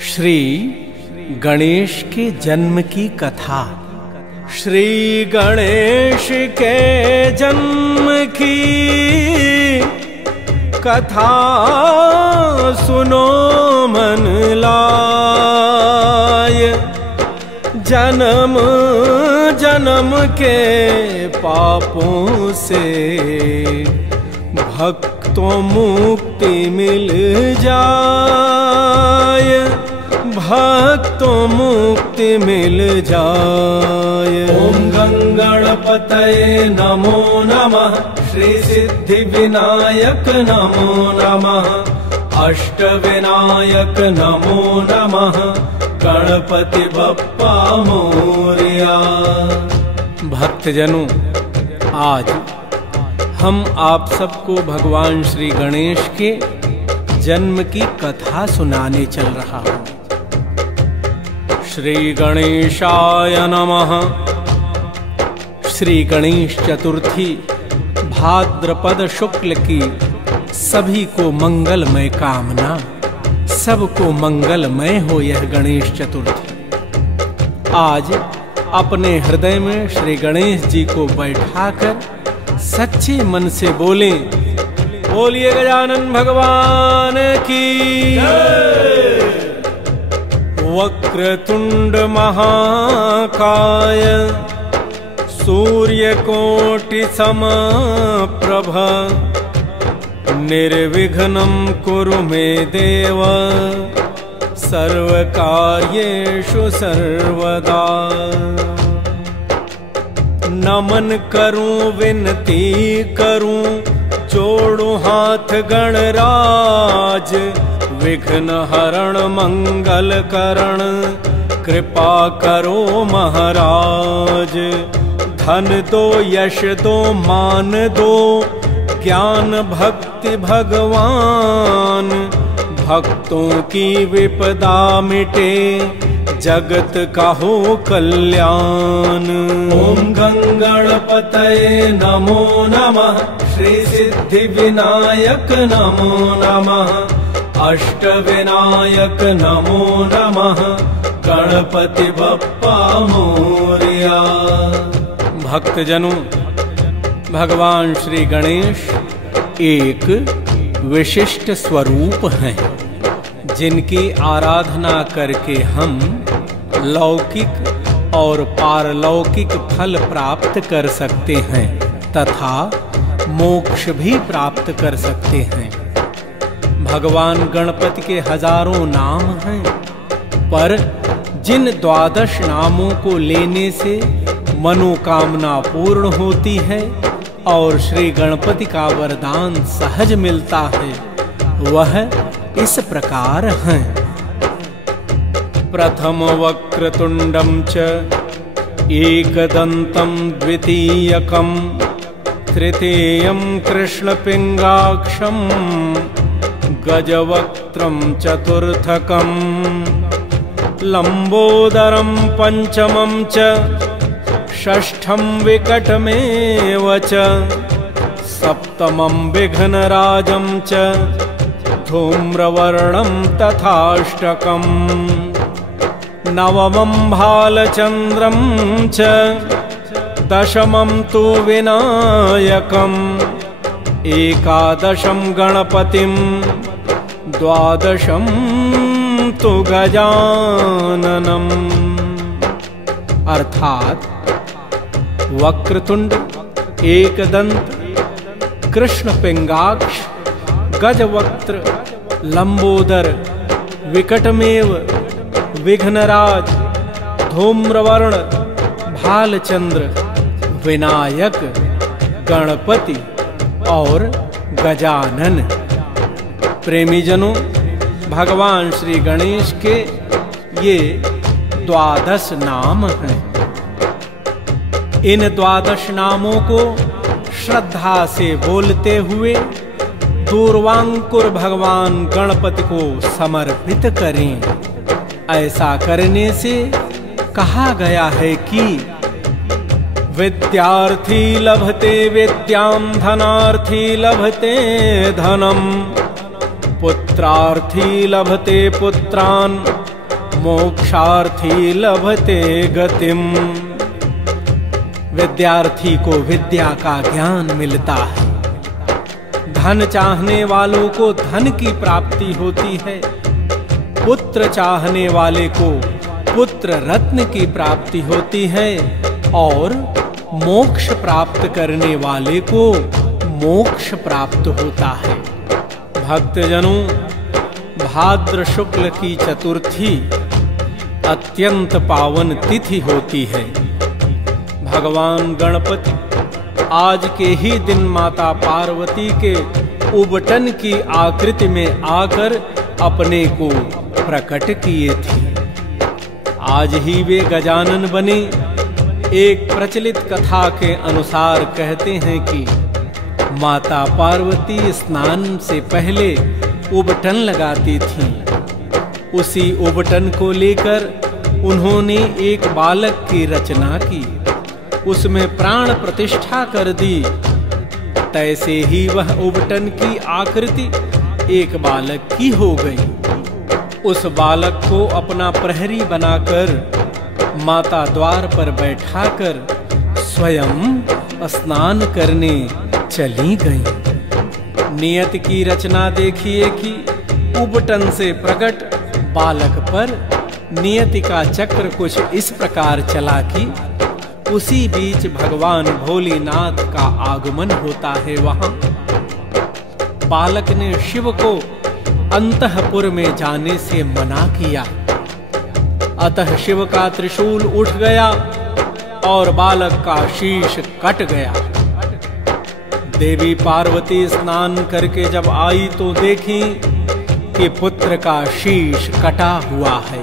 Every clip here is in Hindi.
श्री गणेश के जन्म की कथा। श्री गणेश के जन्म की कथा सुनो मन लाय। जन्म जन्म के पापों से भक्तों मुक्ति मिल जाए, भक्तों मुक्ति मिल जाए। ओम गंगणपतये नमो नमः, श्री सिद्धि विनायक नमो नमः, अष्ट विनायक नमो नमः, गणपति बप्पा मोरया। भक्तजनों, आज हम आप सबको भगवान श्री गणेश के जन्म की कथा सुनाने चल रहा हूं। श्री गणेशाय नमः। श्री गणेश चतुर्थी भाद्रपद शुक्ल की सभी को मंगलमय कामना, सबको मंगलमय हो यह गणेश चतुर्थी। आज अपने हृदय में श्री गणेश जी को बैठाकर सच्चे मन से बोलें, बोलिए गजानन भगवान की जय। वक्रतुंड महाकाय सूर्यकोटि समप्रभ, निर्विघ्नं कुरु मे देव, सर्वकार्येषु सर्वदा। नमन करूं विनती करूं, जोड़ूं हाथ गणराज, विघ्न हरण मंगल करण, कृपा करो महाराज। धन दो यश दो मान दो, ज्ञान भक्ति भगवान, भक्तों की विपदा मिटे, जगत का हो कल्याण। ओम गंगणपतये नमो नमः, श्री सिद्धि विनायक नमो नमः, अष्ट विनायक नमो नमः, गणपति बप्पा मोरया। भक्तजनों, भगवान श्री गणेश एक विशिष्ट स्वरूप हैं, जिनकी आराधना करके हम लौकिक और पारलौकिक फल प्राप्त कर सकते हैं तथा मोक्ष भी प्राप्त कर सकते हैं। भगवान गणपति के हजारों नाम हैं, पर जिन 12 नामों को लेने से मनोकामना पूर्ण होती है और श्री गणपति का वरदान सहज मिलता है, वह इस प्रकार हैं। प्रथम वक्रतुंडम च एकदंतं द्वितीयकं, तृतीयं कृष्णपिंगाक्षं, गजवक्त्रं चतुर्थकं, लंबोदरं पंचमं च, षष्ठं विकटमेव च, सप्तमं विघ्नराजं च, धूम्रवर्णं तथाष्टकं, नवमं भालचन्द्रं च, दशमं तु विनायकम्, एकादशं गणपतिं, द्वादशं तु गजाननम्। अर्थात वक्रतुंड, एकदंत, कृष्ण पिंगाक्ष, गजवक्त्र, लंबोदर, विकटमेव, विघ्नराज, धूम्रवर्ण, भालचंद्र, विनायक, गणपति और गजानन। प्रेमीजनों, भगवान श्री गणेश के ये 12 नाम हैं। इन 12 नामों को श्रद्धा से बोलते हुए दूर्वांकुर भगवान गणपति को समर्पित करें। ऐसा करने से कहा गया है कि विद्यार्थी लभते विद्यां, धनार्थी लभते धनम, पुत्रार्थी लभते पुत्रान् मोक्षार्थी लभते गतिम। विद्यार्थी को विद्या का ज्ञान मिलता है, धन चाहने वालों को धन की प्राप्ति होती है, पुत्र चाहने वाले को पुत्र रत्न की प्राप्ति होती है और मोक्ष प्राप्त करने वाले को मोक्ष प्राप्त होता है। भक्तजनों, भाद्र शुक्ल की चतुर्थी अत्यंत पावन तिथि होती है। भगवान गणपति आज के ही दिन माता पार्वती के उबटन की आकृति में आकर अपने को प्रकट किए थे। आज ही वे गजानन बने। एक प्रचलित कथा के अनुसार कहते हैं कि माता पार्वती स्नान से पहले उबटन लगाती थीं। उसी उबटन को लेकर उन्होंने एक बालक की रचना की, उसमें प्राण प्रतिष्ठा कर दी। तैसे ही वह उबटन की आकृति एक बालक की हो गई। उस बालक को अपना प्रहरी बनाकर माता द्वार पर बैठाकर स्वयं स्नान करने चली गईं। नियत की रचना देखिए कि उबटन से प्रकट बालक पर नियति का चक्र कुछ इस प्रकार चला कि उसी बीच भगवान भोलेनाथ का आगमन होता है। वहां बालक ने शिव को अंतःपुर में जाने से मना किया, अतः शिव का त्रिशूल उठ गया और बालक का शीश कट गया। देवी पार्वती स्नान करके जब आई तो देखी कि पुत्र का शीश कटा हुआ है।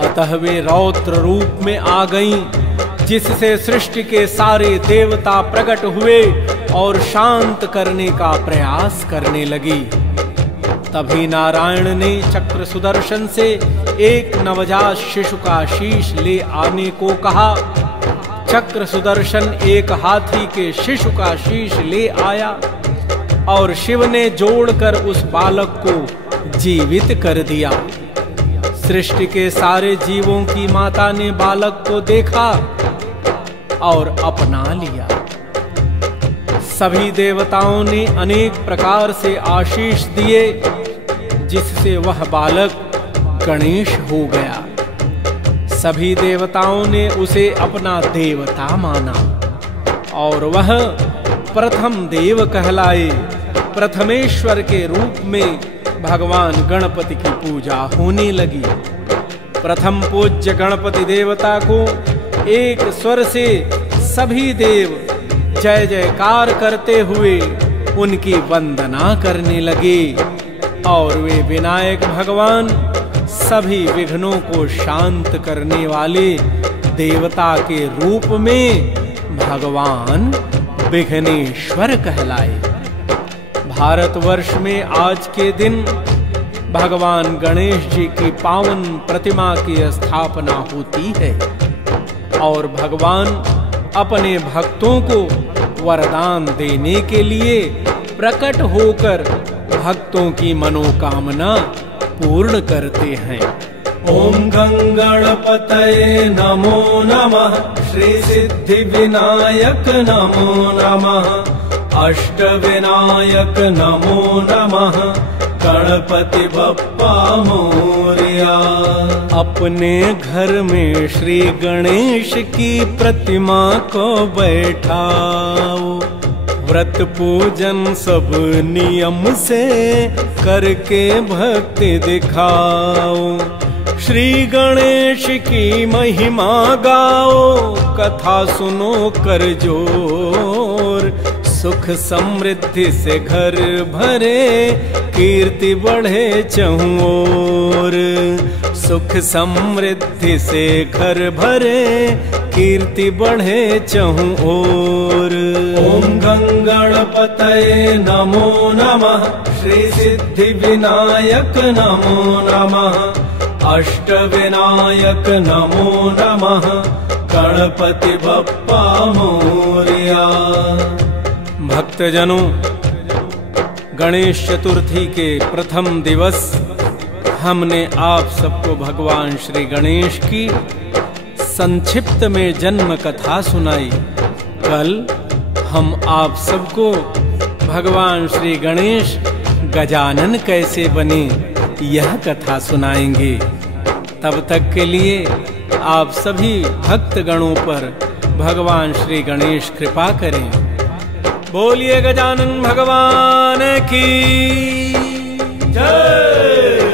अतः वे रौद्र रूप में आ गईं, जिससे सृष्टि के सारे देवता प्रकट हुए और शांत करने का प्रयास करने लगी। तभी नारायण ने चक्र सुदर्शन से एक नवजात शिशु का शीश ले आने को कहा। चक्र सुदर्शन एक हाथी के शिशु का शीश ले आया और शिव ने जोड़कर उस बालक को जीवित कर दिया। सृष्टि के सारे जीवों की माता ने बालक को देखा और अपना लिया। सभी देवताओं ने अनेक प्रकार से आशीष दिए, जिससे वह बालक गणेश हो गया। सभी देवताओं ने उसे अपना देवता माना और वह प्रथम देव कहलाए। प्रथमेश्वर के रूप में भगवान गणपति की पूजा होने लगी। प्रथम पूज्य गणपति देवता को एक स्वर से सभी देव जय जयकार करते हुए उनकी वंदना करने लगे और वे विनायक भगवान, सभी विघ्नों को शांत करने वाले देवता के रूप में भगवान विघ्नेश्वर कहलाए। भारतवर्ष में आज के दिन भगवान गणेश जी की पावन प्रतिमा की स्थापना होती है और भगवान अपने भक्तों को वरदान देने के लिए प्रकट होकर भक्तों की मनोकामना पूर्ण करते हैं। ओम गंगणपतये नमो नमः, श्री सिद्धि विनायक नमो नमः, अष्ट विनायक नमो नमः, गणपति बप्पा मोरया। अपने घर में श्री गणेश की प्रतिमा को बैठाओ, व्रत पूजन सब नियम से करके भक्ति दिखाओ। श्री गणेश की महिमा गाओ, कथा सुनो कर जोर। सुख समृद्धि से घर भरे, कीर्ति बढ़े चहुं ओर। सुख समृद्धि से घर भरे, कीर्ति बढ़े चहुं ओर। ओम गंगणपतये नमो नमः, श्री सिद्धि विनायक नमो नमः, अष्ट विनायक नमो नमः, गणपति बप्पा मोरया। भक्तजनों, गणेश चतुर्थी के प्रथम दिवस हमने आप सबको भगवान श्री गणेश की संक्षिप्त में जन्म कथा सुनाई। कल हम आप सबको भगवान श्री गणेश गजानन कैसे बने यह कथा सुनाएंगे। तब तक के लिए आप सभी भक्त गणों पर भगवान श्री गणेश कृपा करें। बोलिए गजानन भगवान की जय।